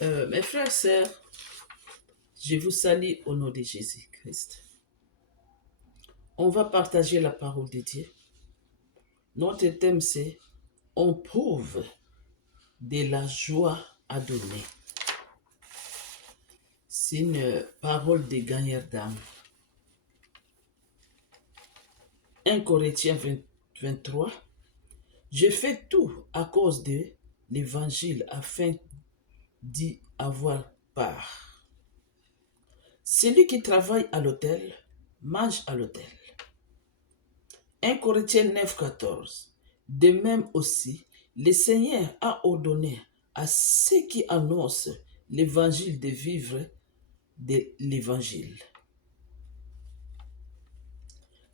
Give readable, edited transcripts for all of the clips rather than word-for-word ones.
Mes frères, sœurs, je vous salue au nom de Jésus-Christ. On va partager la parole de Dieu. Notre thème, c'est On prouve de la joie à donner. C'est une parole de gagneur d'âme. 1 Corinthiens 23. Je fais tout à cause de l'évangile afin d'y avoir part. Celui qui travaille à l'autel mange à l'autel. 1 Corinthiens 9, 14. De même aussi, le Seigneur a ordonné à ceux qui annoncent l'évangile de vivre de l'évangile.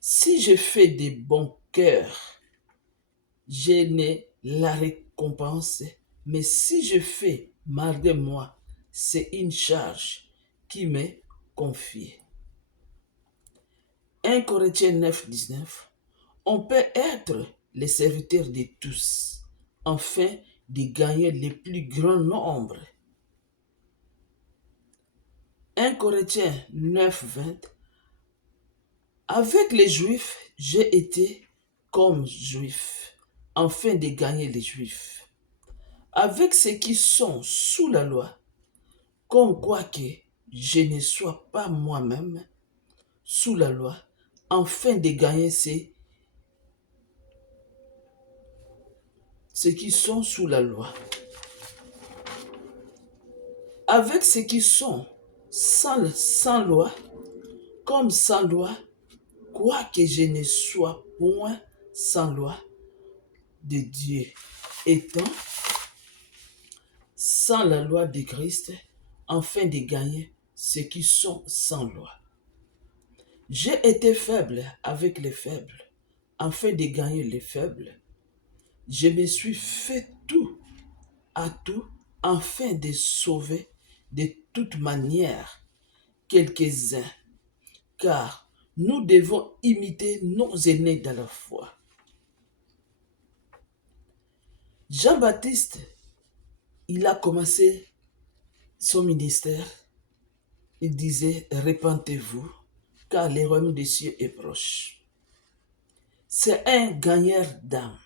Si je fais de bon cœur, je n'ai la récompense, mais si je fais malgré moi, c'est une charge qui m'est confiée. 1 Corinthiens 9, 19. On peut être les serviteurs de tous, afin de gagner le plus grand nombre. 1 Corinthiens 9, 20. Avec les Juifs, j'ai été comme Juif, afin de gagner les Juifs. Avec ceux qui sont sous la loi, comme quoi que je ne sois pas moi-même sous la loi, afin de gagner ceux qui sont sous la loi. Avec ceux qui sont sans loi, comme sans loi, quoique je ne sois point sans loi de Dieu, étant sans la loi de Christ, afin de gagner ceux qui sont sans loi. J'ai été faible avec les faibles, afin de gagner les faibles. Je me suis fait tout à tout, afin de sauver de toute manière quelques-uns, car nous devons imiter nos aînés dans la foi. Jean-Baptiste, il a commencé son ministère. Il disait, répentez-vous, car le royaume des cieux est proche. C'est un gagneur d'âme,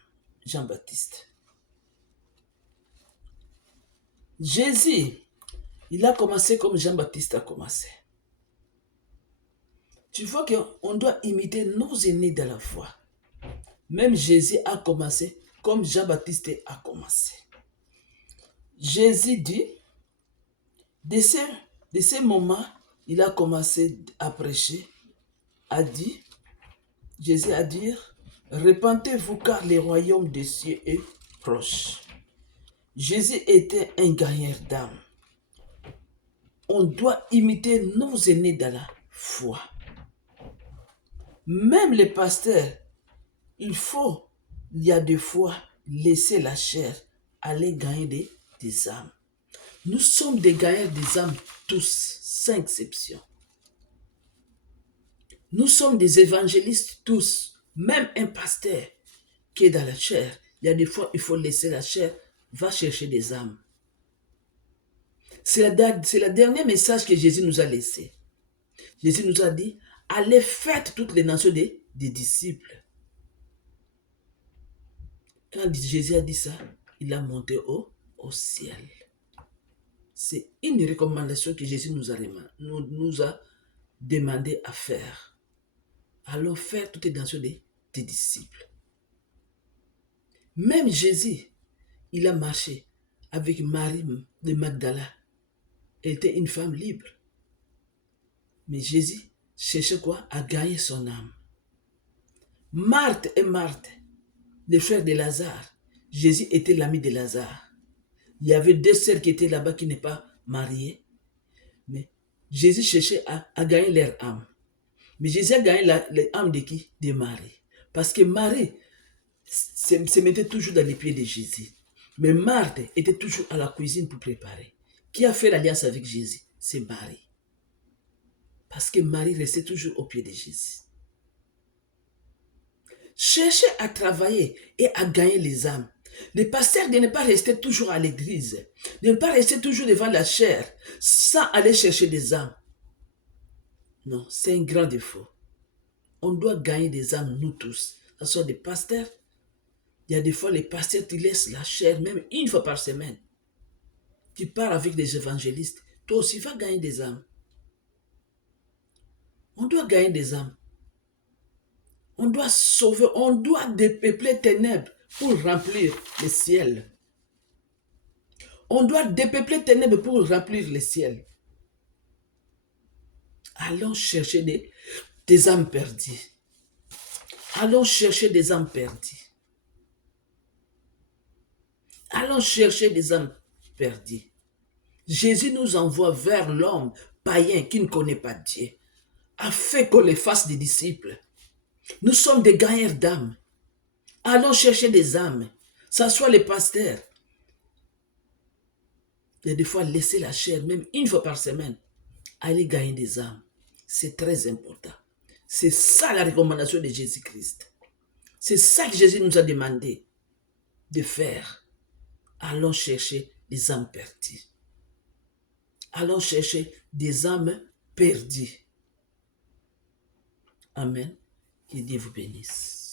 Jean-Baptiste. Jésus, il a commencé comme Jean-Baptiste a commencé. Tu vois qu'on doit imiter nos aînés dans la foi. Même Jésus a commencé comme Jean-Baptiste a commencé. Jésus dit, de ces moments, il a commencé à prêcher, Jésus a dit, répentez-vous car le royaume des cieux est proche. Jésus était un gagneur d'âme. On doit imiter nos aînés dans la foi. Même les pasteurs, il y a des fois, laisser la chair aller gagner des âmes. Nous sommes des gagnants des âmes tous, sans exception. Nous sommes des évangélistes tous, même un pasteur qui est dans la chair. Il y a des fois, il faut laisser la chair, va chercher des âmes. C'est le dernier message que Jésus nous a laissé. Jésus nous a dit, allez faire toutes les nations des disciples. Quand Jésus a dit ça, il a monté au ciel. C'est une recommandation que Jésus nous a demandé à faire. Allons faire toutes les nations des disciples. Même Jésus, il a marché avec Marie de Magdala. Elle était une femme libre. Mais Jésus cherchait quoi? À gagner son âme. Marthe et Marthe, les frères de Lazare. Jésus était l'ami de Lazare. Il y avait deux sœurs qui étaient là-bas qui n'étaient pas mariées. Mais Jésus cherchait à gagner leur âme. Mais Jésus a gagné l'âme de qui? De Marie. Parce que Marie se mettait toujours dans les pieds de Jésus. Mais Marthe était toujours à la cuisine pour préparer. Qui a fait l'alliance avec Jésus? C'est Marie. Parce que Marie restait toujours au pied de Jésus. Cherchez à travailler et à gagner les âmes. Les pasteurs de ne pas rester toujours à l'église, de ne pas rester toujours devant la chair, sans aller chercher des âmes. Non, c'est un grand défaut. On doit gagner des âmes, nous tous. Que ce soit des pasteurs. Il y a des fois les pasteurs qui laissent la chair, même une fois par semaine. Tu pars avec des évangélistes. Toi aussi, va gagner des âmes. On doit gagner des âmes. On doit sauver, on doit dépeupler ténèbres pour remplir le ciel. On doit dépeupler ténèbres pour remplir le ciel. Allons chercher des âmes perdues. Allons chercher des âmes perdues. Allons chercher des âmes perdues. Jésus nous envoie vers l'homme païen qui ne connaît pas Dieu, afin qu'on les fasse des disciples. Nous sommes des gagnants d'âmes. Allons chercher des âmes. Ça soit les pasteurs. Il y a des fois laisser la chair, même une fois par semaine, aller gagner des âmes. C'est très important. C'est ça la recommandation de Jésus-Christ. C'est ça que Jésus nous a demandé de faire. Allons chercher des âmes perdues. Allons chercher des âmes perdues. Amen. Que Dieu vous bénisse.